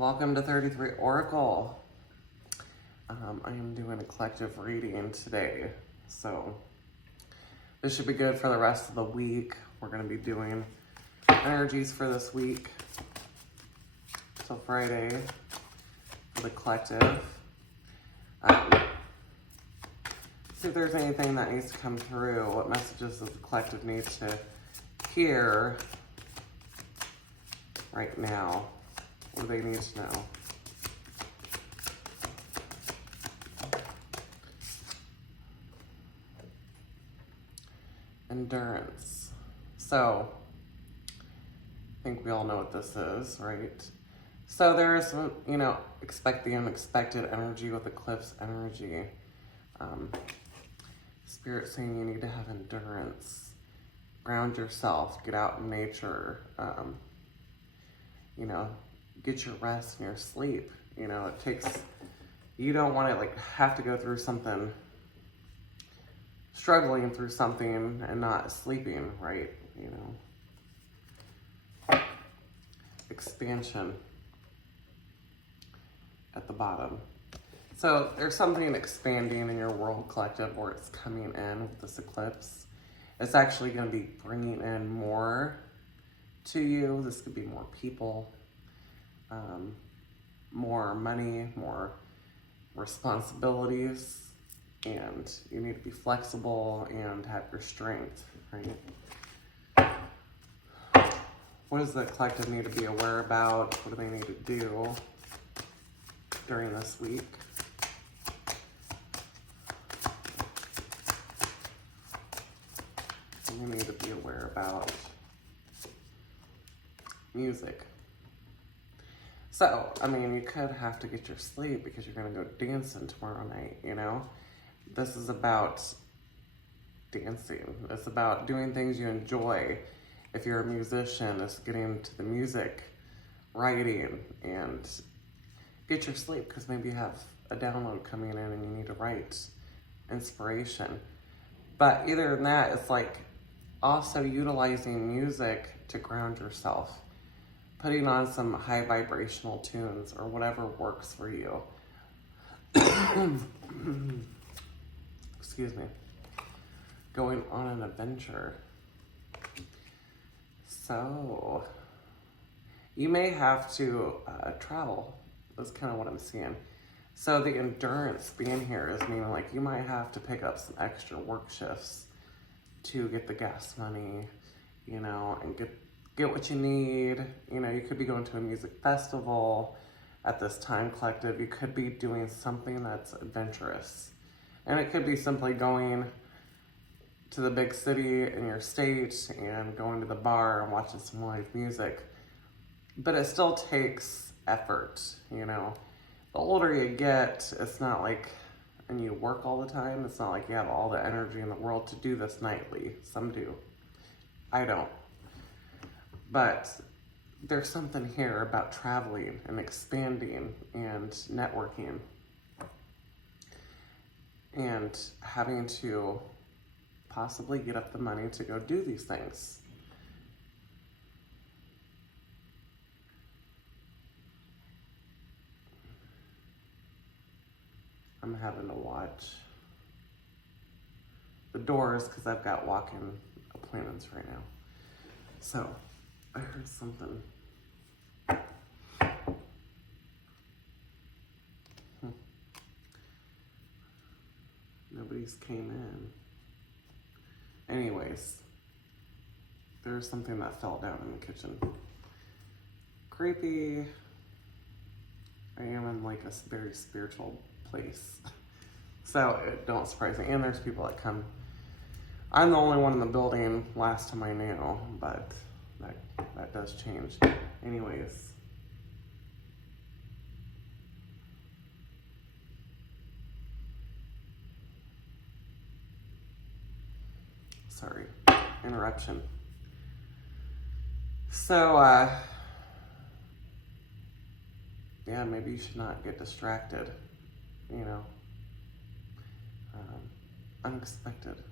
Welcome to 33 Oracle. I am doing a collective reading today, so this should be good for the rest of the week. We're going to be doing energies for this week till Friday for the collective. See if there's anything that needs to come through. What messages does the collective need to hear right now? What do they need to know? Endurance. So, I think we all know what this is, right? So there's, expect the unexpected energy with eclipse energy. Spirit saying you need to have endurance. Ground yourself. Get out in nature. Get your rest and your sleep. It takes, you don't want to have to go through something, struggling through something and not sleeping, right? Expansion at the bottom. So there's something expanding in your world collective, or it's coming in with this eclipse. It's actually going to be bringing in more to you. This could be more people, more money, more responsibilities, and you need to be flexible and have your strength, right? What does the collective need to be aware about? What do they need to do during this week? You need to be aware about music. So, you could have to get your sleep because you're going to go dancing tomorrow night, This is about dancing. It's about doing things you enjoy. If you're a musician, it's getting to the music, writing, and get your sleep because maybe you have a download coming in and you need to write inspiration. But either than that, it's also utilizing music to ground yourself. Putting on some high vibrational tunes or whatever works for you. Excuse me. Going on an adventure. So, you may have to travel. That's kind of what I'm seeing. So the endurance being here is meaning you might have to pick up some extra work shifts to get the gas money, and get what you need. You could be going to a music festival at this time, collective. You could be doing something that's adventurous. And it could be simply going to the big city in your state and going to the bar and watching some live music. But it still takes effort, The older you get, it's not and you work all the time, it's not you have all the energy in the world to do this nightly. Some do. I don't. But there's something here about traveling and expanding and networking and having to possibly get up the money to go do these things. I'm having to watch the doors because I've got walk-in appointments right now. So, I heard something. Nobody's came in. Anyways, there's something that fell down in the kitchen. Creepy. I am in a very spiritual place. So it don't surprise me. And there's people that come. I'm the only one in the building last time I knew, but that does change. Anyways. Sorry, interruption. So, maybe you should not get distracted, unexpected.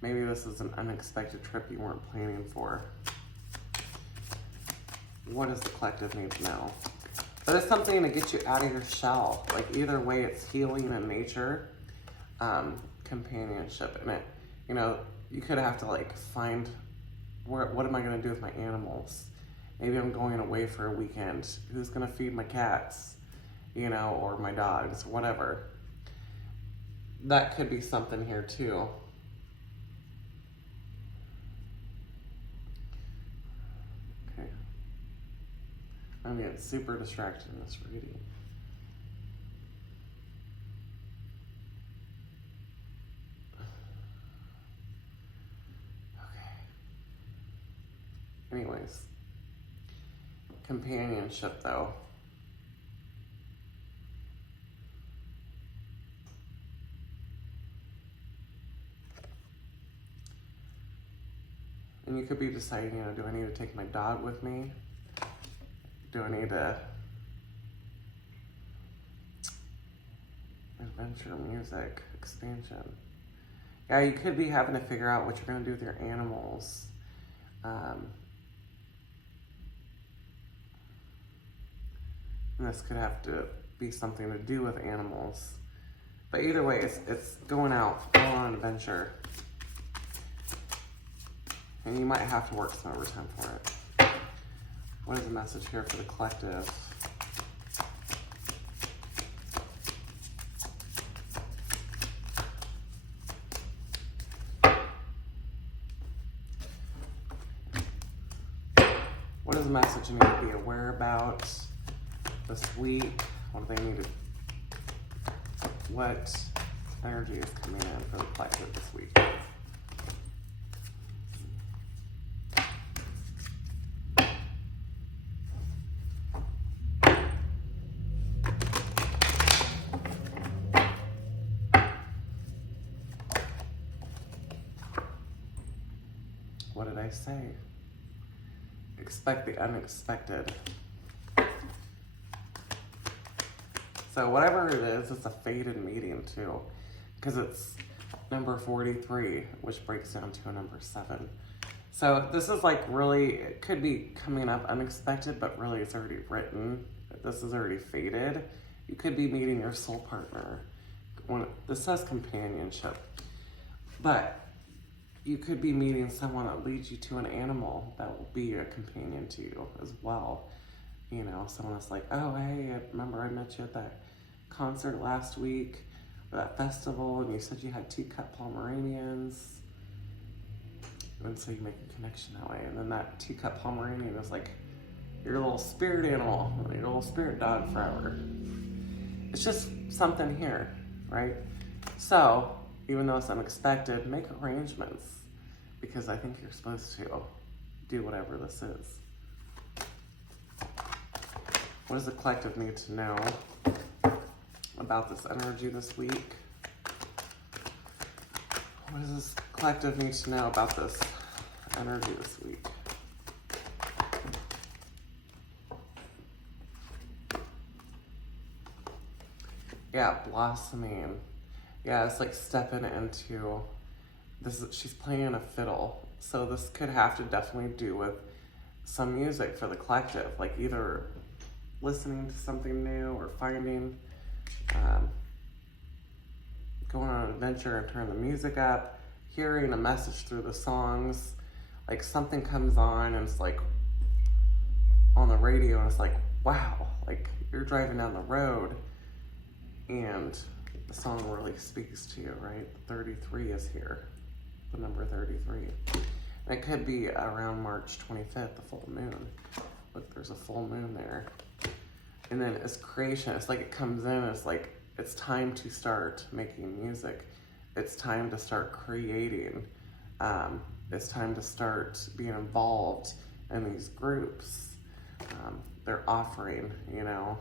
Maybe this is an unexpected trip you weren't planning for. What does the collective need to know? But it's something to get you out of your shell. Like either way, it's healing in nature, companionship in it. You know, you could have to like find what am I gonna do with my animals? Maybe I'm going away for a weekend. Who's gonna feed my cats? You know, or my dogs, whatever. That could be something here too. Okay. I'm getting super distracted in this reading. Okay. Anyways. Companionship though. And you could be deciding, you know, do I need to take my dog with me? Do I need to adventure, music, expansion? Yeah, you could be having to figure out what you're going to do with your animals. And this could have to be something to do with animals. But either way, it's going out, going on an adventure. And you might have to work some overtime for it. What is the message here for the collective? What is the message you need to be aware about this week? What do they need to... What energy is coming in for the collective this week? What did I say? Expect the unexpected. So whatever it is, it's a fated meeting too, because it's number 43, which breaks down to a number 7. So this is like really, it could be coming up unexpected, but really it's already written. This is already fated. You could be meeting your soul partner. This says companionship, but you could be meeting someone that leads you to an animal that will be a companion to you as well. You know, someone that's like, oh, hey, I remember I met you at that concert last week, or that festival, and you said you had teacup Pomeranians. And so you make a connection that way. And then that teacup Pomeranian is like your little spirit animal, your little spirit dog forever. It's just something here, right? So, even though it's unexpected, make arrangements, because I think you're supposed to do whatever this is. What does the collective need to know about this energy this week? What does this collective need to know about this energy this week? Yeah, blossoming. Yeah, it's like stepping into this. She's playing a fiddle. So this could have to definitely do with some music for the collective, like either listening to something new or finding, going on an adventure and turn the music up, hearing a message through the songs. Like something comes on and it's like on the radio and it's like, wow, like you're driving down the road and the song really speaks to you, right? 33 is here, the number 33. And it could be around March 25th, the full moon. Look, there's a full moon there. And then it's creation. It's like it comes in, it's like, it's time to start making music. It's time to start creating. It's time to start being involved in these groups. They're offering, you know,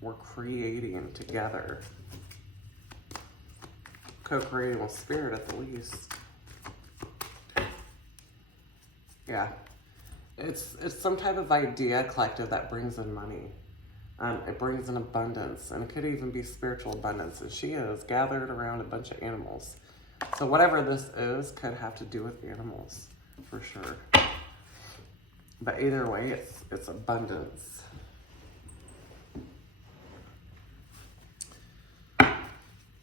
we're creating together. Co-creating with spirit at the least. Yeah. It's some type of idea collective that brings in money. It brings in abundance, and it could even be spiritual abundance. And she is gathered around a bunch of animals. So whatever this is could have to do with animals, for sure. But either way, it's abundance.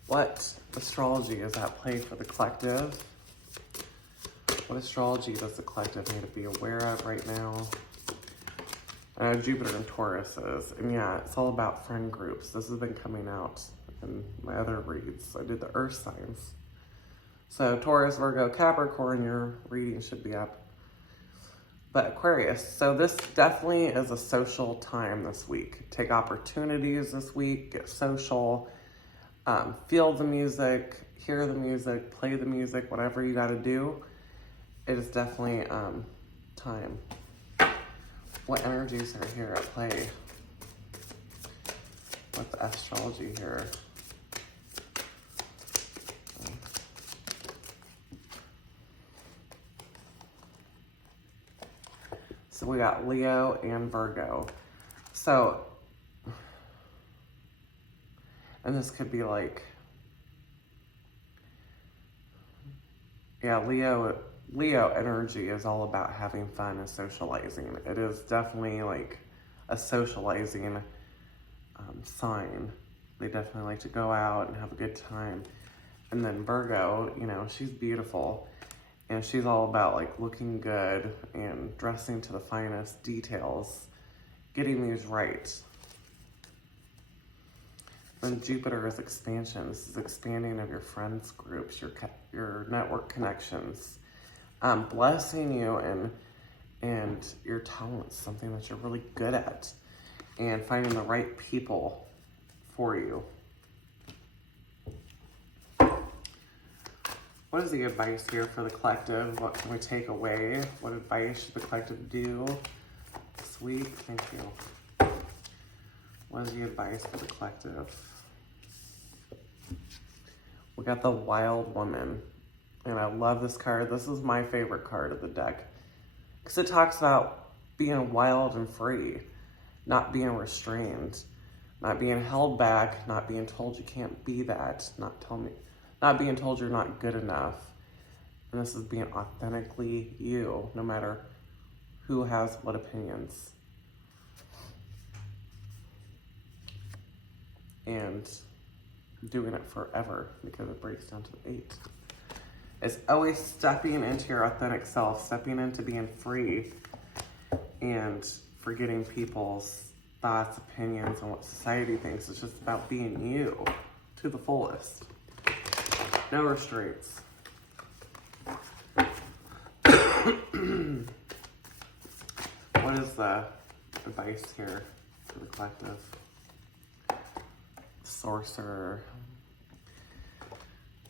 What astrology is at play for the collective? What astrology does the collective need to be aware of right now? I know Jupiter and Taurus is, and yeah, it's all about friend groups. This has been coming out in my other reads. I did the earth signs. So Taurus, Virgo, Capricorn, your reading should be up. But Aquarius, so this definitely is a social time this week. Take opportunities this week, get social, feel the music, hear the music, play the music, whatever you gotta do. It is definitely time. What energies are here at play? What's the astrology here? So we got Leo and Virgo. So, and this could be like, yeah, Leo energy is all about having fun and socializing. It is definitely like a socializing sign. They definitely like to go out and have a good time. And then Virgo, you know, she's beautiful. And she's all about like looking good and dressing to the finest details, getting these right. Then Jupiter is expansion. This is expanding of your friends groups, your network connections, blessing you and your talents, something that you're really good at, and finding the right people for you. What is the advice here for the collective? What can we take away? What advice should the collective do this week? Thank you. What is the advice for the collective? We got the Wild Woman. And I love this card. This is my favorite card of the deck. Because it talks about being wild and free. Not being restrained. Not being held back. Not being told you can't be that. Not being told you're not good enough. And this is being authentically you. No matter who has what opinions. And doing it forever, because it breaks down to 8. It's always stepping into your authentic self, stepping into being free, and forgetting people's thoughts, opinions, and what society thinks. It's just about being you to the fullest. No restraints. What is the advice here for the collective? Sorcerer.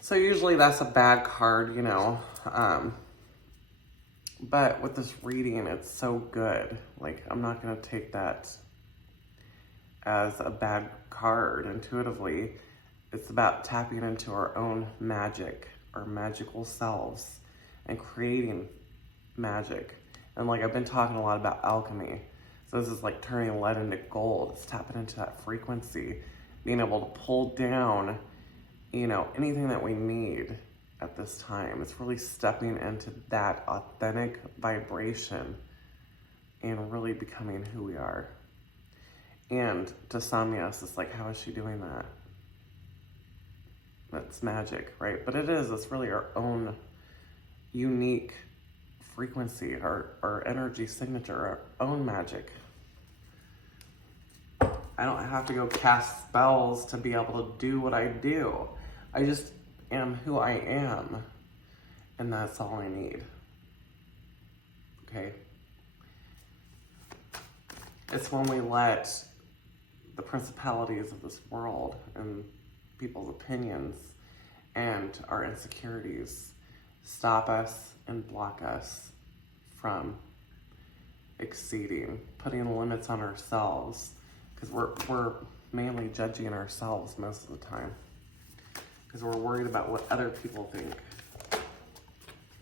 So usually that's a bad card, you know. But with this reading, it's so good. Like, I'm not going to take that as a bad card intuitively. It's about tapping into our own magic, our magical selves, and creating magic. And like, I've been talking a lot about alchemy. So this is like turning lead into gold. It's tapping into that frequency, being able to pull down, you know, anything that we need at this time. It's really stepping into that authentic vibration and really becoming who we are. And to some, yes, it's like, how is she doing that? That's magic, right? But it's really our own unique frequency, our energy signature, our own magic. I don't have to go cast spells to be able to do what I do. I just am who I am, and that's all I need. Okay? It's when we let the principalities of this world and people's opinions and our insecurities stop us and block us from exceeding, putting limits on ourselves, because we're mainly judging ourselves most of the time, because we're worried about what other people think.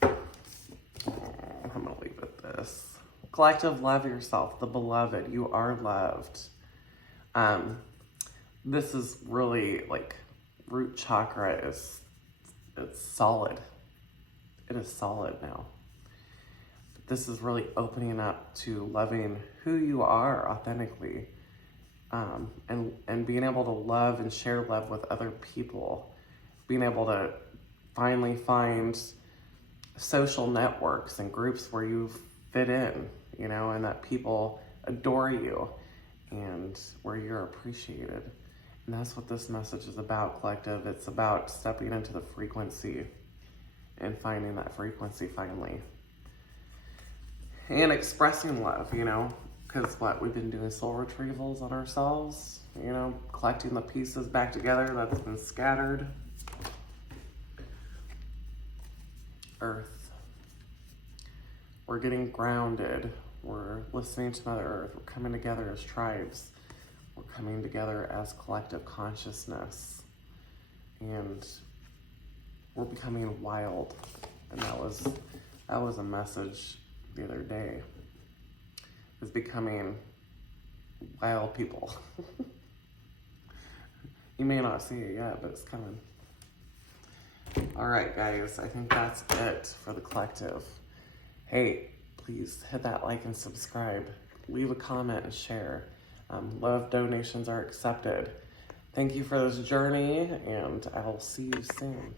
I'm gonna leave it this. Collective, love yourself, the beloved. You are loved. This is really like root chakra it's solid. It is solid now. This is really opening up to loving who you are authentically, and being able to love and share love with other people being able to finally find social networks and groups where you fit in, you know, and that people adore you and where you're appreciated. And that's what this message is about, collective. It's about stepping into the frequency and finding that frequency finally. And expressing love, you know, because what, we've been doing soul retrievals on ourselves, you know, collecting the pieces back together that's been scattered. Earth. We're getting grounded. We're listening to Mother Earth. We're coming together as tribes. We're coming together as collective consciousness. And we're becoming wild. And that was a message the other day. Is becoming wild people. You may not see it yet, but it's coming. All right, guys, I think that's it for the collective. Hey, please hit that like and subscribe. Leave a comment and share. Love donations are accepted. Thank you for this journey, and I will see you soon.